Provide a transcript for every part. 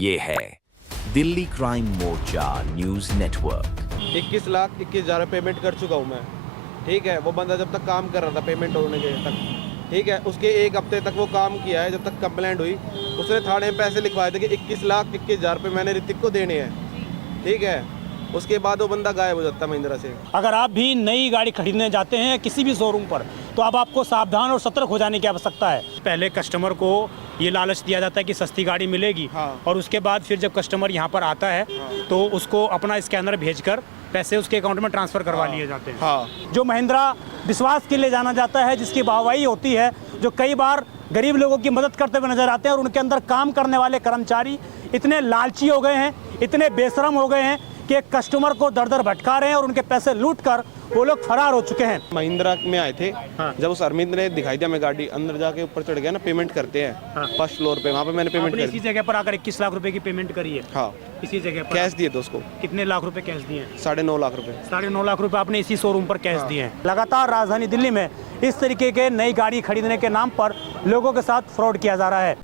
ये है दिल्ली क्राइम मोर्चा news network. 21,21,000 payment कर चुका हूँ मैं। ठीक है, वो बंदा जब तक काम कर रहा था पेमेंट होने के तक, ठीक है, उसके एक हफ्ते तक वो काम किया है। जब तक कंप्लेंट हुई उसने थाने में पैसे लिखवाए थे कि 21,21,000 रुपये मैंने ऋतिक को देने हैं। ठीक है, उसके बाद वो बंदा गायब हो जाता महिंद्रा से। अगर आप भी नई गाड़ी खरीदने जाते हैं किसी भी शोरूम पर तो अब आपको सावधान और सतर्क हो जाने की आवश्यकता है। पहले कस्टमर को ये लालच दिया जाता है कि सस्ती गाड़ी मिलेगी, हाँ। और उसके बाद फिर जब कस्टमर यहाँ पर आता है तो उसको अपना स्कैनर भेजकर पैसे उसके अकाउंट में ट्रांसफर करवा लिए जाते हैं। हाँ। जो महिंद्रा विश्वास के लिए जाना जाता है, जिसकी वाहवाही होती है, जो कई बार गरीब लोगों की मदद करते हुए नजर आते हैं, और उनके अंदर काम करने वाले कर्मचारी इतने लालची हो गए हैं, इतने बेशरम हो गए हैं कि एक कस्टमर को दर दर भटका रहे हैं और उनके पैसे लूट कर वो लोग फरार हो चुके हैं। महिंद्रा में आए थे। हाँ। जब उस अरविंद ने दिखाई दिया मैं गाड़ी अंदर जाके ऊपर चढ़ गया ना, पेमेंट करते हैं। हाँ। फर्स्ट फ्लोर पे, वहाँ पे मैंने पेमेंट आपने कर इसी दी। जगह पर आकर 21 लाख रुपए की पेमेंट करी है? हाँ, इसी जगह पर कैश दिए थे उसको। कितने लाख रुपए कैश दिए हैं? 9.5 लाख रुपए। 9.5 लाख रुपए आपने इसी शोरूम पर कैश हाँ। दिए हैं। लगातार राजधानी दिल्ली में इस तरीके के नई गाड़ी खरीदने के नाम पर लोगों के साथ फ्रॉड किया जा रहा है।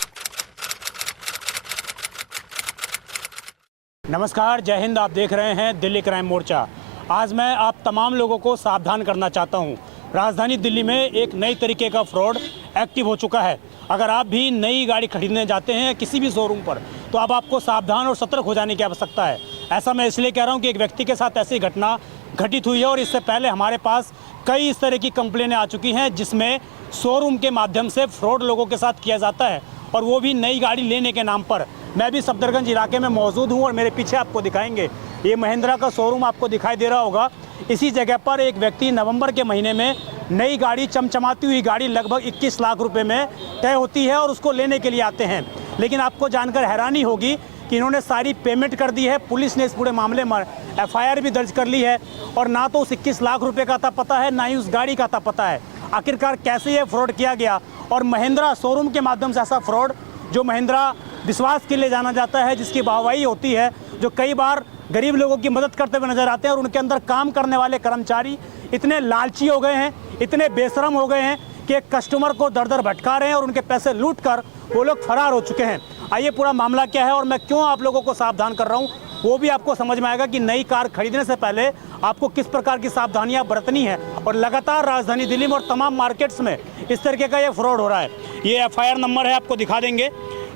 नमस्कार, जय हिंद। आप देख रहे हैं दिल्ली क्राइम मोर्चा। आज मैं आप तमाम लोगों को सावधान करना चाहता हूं। राजधानी दिल्ली में एक नई तरीके का फ्रॉड एक्टिव हो चुका है। अगर आप भी नई गाड़ी खरीदने जाते हैं किसी भी शोरूम पर तो अब आपको सावधान और सतर्क हो जाने की आवश्यकता है। ऐसा मैं इसलिए कह रहा हूं कि एक व्यक्ति के साथ ऐसी घटना घटित हुई है, और इससे पहले हमारे पास कई इस तरह की कंप्लेनें आ चुकी हैं जिसमें शोरूम के माध्यम से फ्रॉड लोगों के साथ किया जाता है, और वो भी नई गाड़ी लेने के नाम पर। मैं भी सफदरगंज इलाके में मौजूद हूं और मेरे पीछे आपको दिखाएंगे ये महिंद्रा का शोरूम आपको दिखाई दे रहा होगा। इसी जगह पर एक व्यक्ति नवंबर के महीने में नई गाड़ी, चमचमाती हुई गाड़ी लगभग 21 लाख रुपए में तय होती है और उसको लेने के लिए आते हैं। लेकिन आपको जानकर हैरानी होगी कि इन्होंने सारी पेमेंट कर दी है। पुलिस ने इस पूरे मामले में FIR भी दर्ज कर ली है, और ना तो उस 21 लाख रुपए का था पता है, ना ही उस गाड़ी का था पता है। आखिरकार कैसे ये फ्रॉड किया गया, और महिंद्रा शोरूम के माध्यम से ऐसा फ्रॉड, जो महिंद्रा विश्वास के लिए जाना जाता है, जिसकी वाहवाही होती है, जो कई बार गरीब लोगों की मदद करते हुए नजर आते हैं, और उनके अंदर काम करने वाले कर्मचारी इतने लालची हो गए हैं, इतने बेशरम हो गए हैं कि एक कस्टमर को दर दर भटका रहे हैं और उनके पैसे लूट कर वो लोग फरार हो चुके हैं। आइए पूरा मामला क्या है और मैं क्यों आप लोगों को सावधान कर रहा हूँ वो भी आपको समझ में आएगा कि नई कार खरीदने से पहले आपको किस प्रकार की सावधानियां बरतनी है। और लगातार राजधानी दिल्ली में और तमाम मार्केट्स में इस तरीके का ये फ्रॉड हो रहा है। ये FIR नंबर है, आपको दिखा देंगे।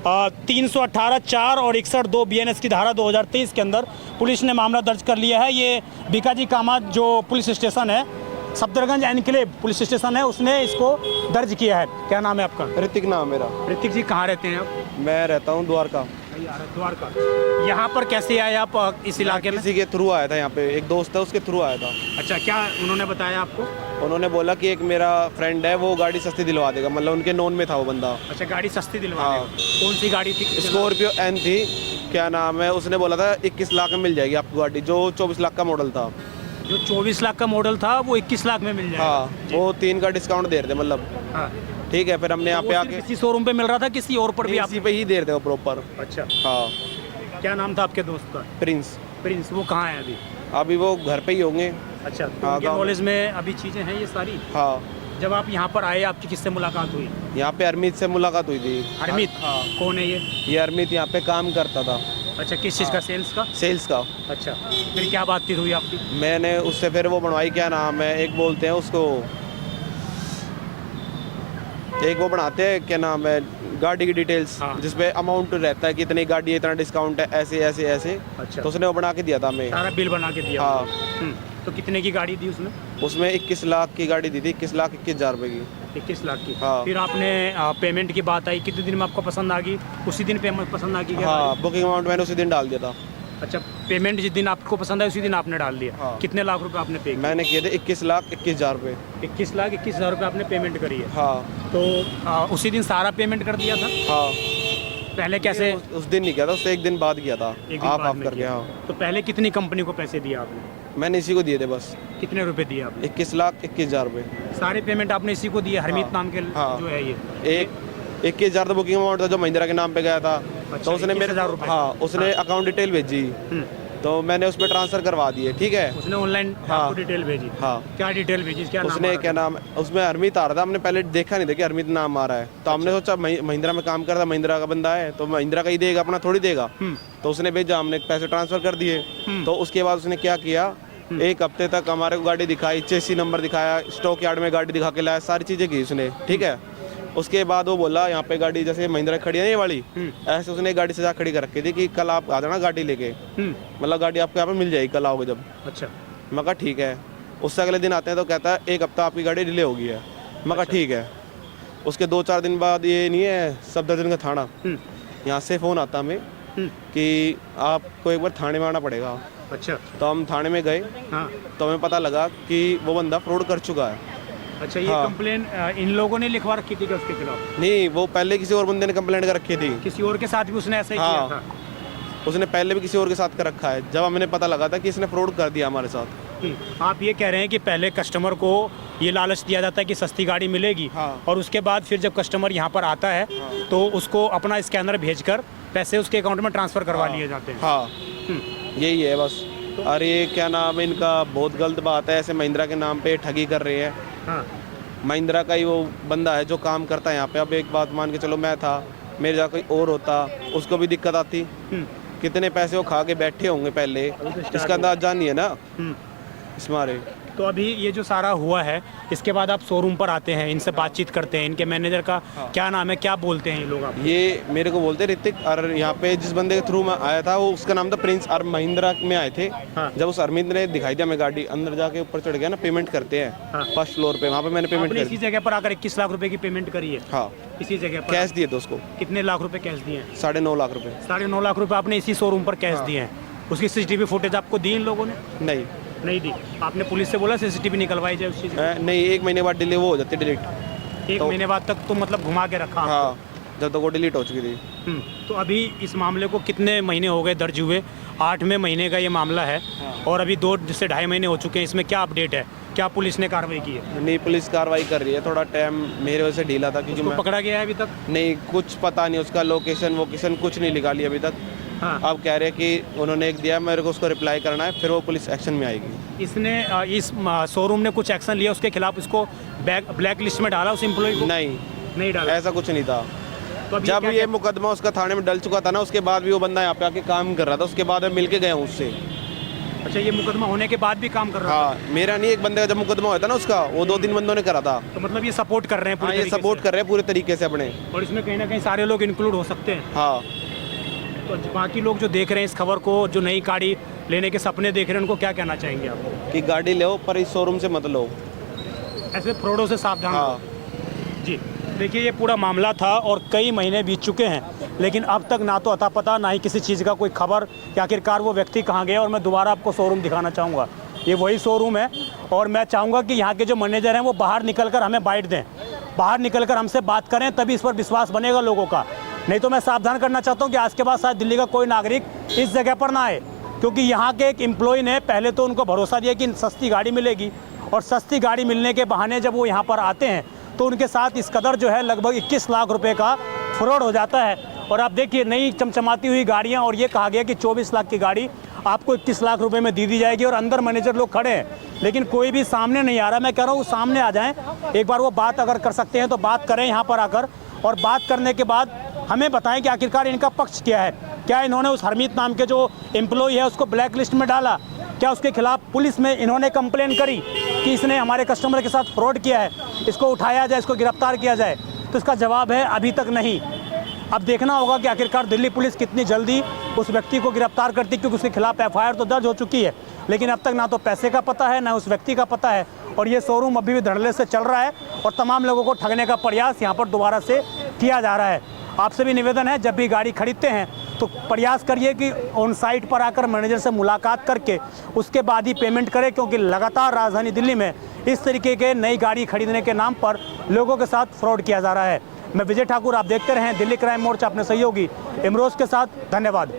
318(4) और 61(2) BNS की धारा 2023 के अंदर पुलिस ने मामला दर्ज कर लिया है। ये बीकाजी कामा जो पुलिस स्टेशन है, सफदरगंज एनक्लेव पुलिस स्टेशन है, उसने इसको दर्ज किया है। क्या नाम है आपका? ऋतिक नाम मेरा। ऋतिक जी, कहाँ रहते हैं आप? मैं रहता हूँ द्वारका। द्वारका। यहाँ पर कैसे आए आप इस इलाके में? किसी के थ्रू आया था, यहाँ पे एक दोस्त है उसके थ्रू आया था। अच्छा, क्या उन्होंने बताया आपको? उन्होंने बोला कि एक मेरा फ्रेंड है वो गाड़ी सस्ती दिलवा देगा, मतलब उनके नोन में था वो बंदा। अच्छा, गाड़ी सस्ती दिलवा हाँ। देगा। कौन सी गाड़ी थी? स्कॉर्पियो N थी। क्या नाम है, उसने बोला था 21 लाख में मिल जाएगी आपको गाड़ी, जो 24 लाख का मॉडल था। जो 24 लाख का मॉडल था वो 21 लाख में मिल जाएगा। हाँ, वो 3 का डिस्काउंट दे रहे थे, मतलब। हाँ। ठीक है, फिर हमने यहाँ पे आके किसी शोरूम पे मिल रहा था, किसी और पर भी आप? इसी पे ही दे रहे थे वो प्रॉपर। अच्छा, हाँ। क्या नाम था आपके दोस्त का? प्रिंस। प्रिंस। वो कहाँ है अभी? अभी वो घर पे ही होंगे। अच्छा, तो हाँ, उनके गाँव में। नॉलेज में अभी चीज़ें हैं ये सारी? हाँ। जब आप यहाँ पर आए आपकी किससे मुलाकात हुई? यहाँ पे अरमीत से मुलाकात हुई थी। हरमीत? हाँ। कौन है ये? ये अरमीत यहाँ पे काम करता था। अच्छा, किस चीज़ का? सेल्स का? सेल्स का। अच्छा, फिर क्या बातचीत हुई आपकी? मैंने उससे फिर वो बनवाई, क्या नाम है, एक बोलते हैं उसको, एक वो बनाते हैं, क्या नाम है, गाड़ी की डिटेल्स। हाँ। जिसपे अमाउंट रहता है कि इतनी गाड़ी है, इतना डिस्काउंट है, ऐसे ऐसे ऐसे। अच्छा। तो उसने वो बना के दिया था हमें। सारा बिल बना के दिया? हाँ। तो कितने की गाड़ी दी उसने? उसमें 21 लाख की गाड़ी दी थी, 21,21,000 रुपए की। 21 लाख की? हाँ। फिर आपने पेमेंट की बात आई, कितने दिन में आपको पसंद आ गई? उसी दिन पेमेंट पसंद आ गई क्या? हाँ, बुकिंग अमाउंट मैंने उसी दिन डाल दिया था। अच्छा, पेमेंट जिस दिन आपको पसंद है उसी दिन आपने डाल दिया? हाँ। कितने लाख रुपए आपने पे किए? मैंने किए थे 21,21,000 रुपए। 21,21,000 रुपये आपने पेमेंट करी है? हाँ। तो उसी दिन सारा पेमेंट कर दिया था? हाँ। पहले कैसे? उस दिन नहीं किया था, उससे एक दिन बाद किया था। एक दिन आप बाद आप में करके। किया। हाँ, तो पहले कितनी कंपनी को पैसे दिए आपने? मैंने इसी को दिए थे बस। कितने रुपए दिए आपने? 21,21,000 रुपए। सारे पेमेंट आपने इसी को दिए? हरमीत हाँ। नाम के हाँ। जो है ये? 21,000 तो बुकिंग अमाउंट था जो महिंद्रा के नाम पे गया था। अच्छा, तो उसने मेरे 21,000 रुपए? हाँ, उसने अकाउंट डिटेल भेजी। तो मैंने उस पर ट्रांसफ़र करवा दिए, ठीक है। उसने ऑनलाइन हाँ। आपको डिटेल भेजी? हाँ। क्या डिटेल भेजी, क्या नाम उसने आ रहा क्या नाम, उसमें हरमीत आ रहा था, हमने पहले देखा नहीं था कि हरमीत नाम आ रहा है, तो हमने सोचा महिंद्रा में काम करता, महिंद्रा का बंदा है तो महिंद्रा का ही देगा, अपना थोड़ी देगा। तो उसने भेजा, हमने पैसे ट्रांसफ़र कर दिए। तो उसके बाद उसने क्या किया, एक हफ्ते तक हमारे को गाड़ी दिखाई, चेसी नंबर दिखाया, स्टॉक यार्ड में गाड़ी दिखा के लाया, सारी चीज़ें की उसने, ठीक है। उसके बाद वो बोला यहाँ पे गाड़ी जैसे महिंद्रा खड़ी है ना ये वाली, ऐसे उसने गाड़ी सजा खड़ी कर रखी थी कि कल आप आ जाना गाड़ी लेके, मतलब गाड़ी आपको यहाँ पे मिल जाएगी कल आओगे जब। अच्छा। मैं कहा ठीक है। उससे अगले दिन आते हैं तो कहता है एक हफ्ता आपकी गाड़ी डिले हो गई है। मैं कहा ठीक है। उसके 2-4 दिन बाद ये नहीं है सफदरजंग का थाना, यहाँ से फ़ोन आता हमें कि आपको एक बार थाने में आना पड़ेगा। अच्छा। तो हम थाने में गए। हाँ। तो हमें पता लगा कि वो बंदा फ्रॉड कर चुका है। अच्छा, ये हाँ। कंप्लेन इन लोगों ने लिखवा रखी थी क्या उसके खिलाफ? नहीं, वो पहले किसी और बंदे ने कंप्लेंट कर रखी थी। किसी और के साथ भी उसने ऐसा ही हाँ। किया था? उसने पहले भी किसी और के साथ कर रखा है। जब हमें पता लगा था कि इसने फ्रॉड कर दिया हमारे साथ। आप ये कह रहे हैं कि पहले कस्टमर को ये लालच दिया जाता है कि सस्ती गाड़ी मिलेगी, हाँ। और उसके बाद फिर जब कस्टमर यहाँ पर आता है तो उसको अपना स्कैनर भेजकर पैसे उसके अकाउंट में ट्रांसफ़र करवा लिए जाते हैं। हाँ, यही है बस। अरे ये क्या नाम है इनका, बहुत गलत बात है, ऐसे महिंद्रा के नाम पे ठगी कर रहे हैं। हाँ। महिंद्रा का ही वो बंदा है जो काम करता है यहाँ पे। अब एक बात मान के चलो, मैं था, मेरे जगह कोई और होता, उसको भी दिक्कत आती। कितने पैसे वो खा के बैठे होंगे पहले, इसका अंदाजा नहीं है ना इस मारे। तो अभी ये जो सारा हुआ है, इसके बाद आप शोरूम पर आते हैं, इनसे बातचीत करते हैं, इनके मैनेजर का क्या नाम है, क्या बोलते हैं ये लोग आपको? ये मेरे को बोलते ऋतिक, और यहाँ पे जिस बंदे के थ्रू मैं आया था वो उसका नाम था प्रिंस, और महिंद्रा में आए थे। हाँ। जब उस अरविंद ने दिखाई दिया मैं गाड़ी, अंदर जाके ऊपर चढ़ गया ना, पेमेंट करते हैं। हाँ। फर्स्ट फ्लोर पे, वहाँ पे मैंने पेमेंट आपने कर इसी जगह पर आकर 21 लाख रुपए की पेमेंट करी है? हाँ, इसी जगह पर कैश दिए थे उसको। कितने लाख रुपए कैश दिए हैं? 9.5 लाख रुपए। 9.5 लाख रुपए आपने इसी शोरूम पर कैश दिए हैं? उसकी सीसीटीवी फुटेज आपको दी इन लोगों ने? नहीं दी। आपने पुलिस से बोला सीसीटीवी निकलवाई जाए उस चीज़? नहीं, 1 महीने बाद डिले वो हो जाती डिलीट। 1 महीने बाद तक तो मतलब घुमा के रखा आपको? हाँ, जब तक वो डिलीट हो चुकी थी। तो अभी इस मामले को कितने महीने हो गए दर्ज हुए? 8वें महीने का ये मामला है, और अभी 2 से ढाई महीने हो चुके हैं। इसमें क्या अपडेट है, क्या पुलिस ने कार्रवाई की है? नहीं, पुलिस कार्रवाई कर रही है। थोड़ा टाइम मेरे वजह से ढीला था क्योंकि मैं पकड़ा गया है अभी तक? नहीं, कुछ पता नहीं उसका लोकेशन वोकेशन कुछ नहीं निकाली अभी तक। हाँ। अब कह रहे हैं कि उन्होंने एक दिया, मेरे को उसको रिप्लाई करना है, फिर वो पुलिस एक्शन में आएगी। इसने इस शोरूम ने कुछ एक्शन लिया उसके खिलाफ? इसको ब्लैक लिस्ट में डाला उस एम्प्लॉय को? नहीं डाला, ऐसा कुछ नहीं था। तो अभी जब क्या- ये मुकदमा उसका थाने में डल चुका था ना, उसके बाद भी वो बंदा यहाँ पे आके काम कर रहा था। उसके बाद मैं मिल के गया हूँ उससे। अच्छा, ये मुकदमा होने के बाद भी काम कर रहा था? हाँ, मेरा नहीं, एक बंदे का जब मुकदमा हुआ था ना उसका, वो 2-3 बंदों ने करा था। तो मतलब ये सपोर्ट कर रहे हैं हाँ, पूरी ये तरीके सपोर्ट कर रहे हैं पूरे तरीके से अपने। से? और इसमें कहीं ना कहीं सारे लोग इंक्लूड हो सकते हैं? हाँ। तो बाकी लोग जो देख रहे हैं इस खबर को, जो नई गाड़ी लेने के सपने देख रहे हैं, उनको क्या कहना चाहेंगे आप? कि गाड़ी लो पर इस शोरूम से मत लो। ऐसे फ्रॉडों से सावधान हाँ। रहो। जी, देखिए ये पूरा मामला था और कई महीने बीत चुके हैं, लेकिन अब तक ना तो अता पता, ना ही किसी चीज़ का कोई खबर कि आखिरकार वो व्यक्ति कहाँ गया। और मैं दोबारा आपको शोरूम दिखाना चाहूँगा, ये वही शोरूम है, और मैं चाहूँगा कि यहाँ के जो मैनेजर हैं वो बाहर निकलकर हमें बाइट दें, बाहर निकलकर हमसे बात करें, तभी इस पर विश्वास बनेगा लोगों का। नहीं तो मैं सावधान करना चाहता हूँ कि आज के बाद शायद दिल्ली का कोई नागरिक इस जगह पर ना आए, क्योंकि यहाँ के एक एम्प्लॉय ने पहले तो उनको भरोसा दिया कि सस्ती गाड़ी मिलेगी, और सस्ती गाड़ी मिलने के बहाने जब वो यहाँ पर आते हैं तो उनके साथ इस कदर जो है लगभग 21 लाख रुपए का फ्रॉड हो जाता है। और आप देखिए नई चमचमाती हुई गाड़ियाँ, और ये कहा गया कि 24 लाख की गाड़ी आपको 21 लाख रुपए में दी जाएगी, और अंदर मैनेजर लोग खड़े हैं, लेकिन कोई भी सामने नहीं आ रहा। मैं कह रहा हूँ सामने आ जाएं, एक बार वो बात अगर कर सकते हैं तो बात करें यहाँ पर आकर, और बात करने के बाद हमें बताएं कि आखिरकार इनका पक्ष क्या है। क्या इन्होंने उस हरमीत नाम के जो एम्प्लॉय है उसको ब्लैक लिस्ट में डाला? क्या उसके खिलाफ पुलिस में इन्होंने कंप्लेन करी कि इसने हमारे कस्टमर के साथ फ्रॉड किया है, इसको उठाया जाए, इसको गिरफ्तार किया जाए? तो इसका जवाब है अभी तक नहीं। अब देखना होगा कि आखिरकार दिल्ली पुलिस कितनी जल्दी उस व्यक्ति को गिरफ्तार करती, क्योंकि उसके खिलाफ एफआईआर तो दर्ज हो चुकी है, लेकिन अब तक ना तो पैसे का पता है, ना उस व्यक्ति का पता है, और ये शोरूम अभी भी धड़ल्ले से चल रहा है, और तमाम लोगों को ठगने का प्रयास यहाँ पर दोबारा से किया जा रहा है। आपसे भी निवेदन है, जब भी गाड़ी खरीदते हैं तो प्रयास करिए कि ऑन साइट पर आकर मैनेजर से मुलाकात करके उसके बाद ही पेमेंट करें, क्योंकि लगातार राजधानी दिल्ली में इस तरीके के नई गाड़ी खरीदने के नाम पर लोगों के साथ फ्रॉड किया जा रहा है। मैं विजय ठाकुर, आप देखते रहें दिल्ली क्राइम मोर्चा, अपने सहयोगी इमरोज के साथ। धन्यवाद।